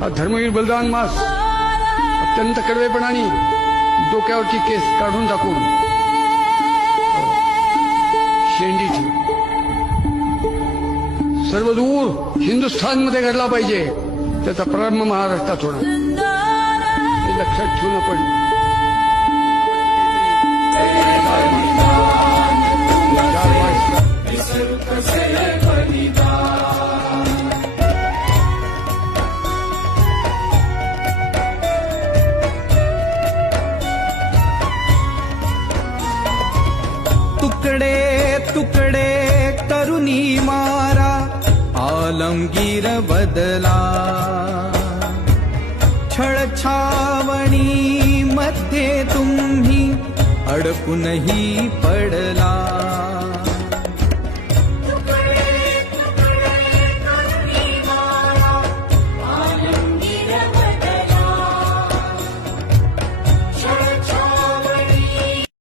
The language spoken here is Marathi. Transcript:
हा धर्मवीर बलदान मास अत्यंत कडवेपणाने डोक्यावरची केस काढून टाकून शेंडी ठेव सर्व दूर हिंदुस्थानमध्ये घडला पाहिजे. त्याचा प्रारंभ महाराष्ट्रात होणार हे लक्षात ठेवून आपण तुकडे तुकडे करुनी मारा आलमगीर बदला. छळछावणी मध्ये तुम्ही अडकूनही पडला.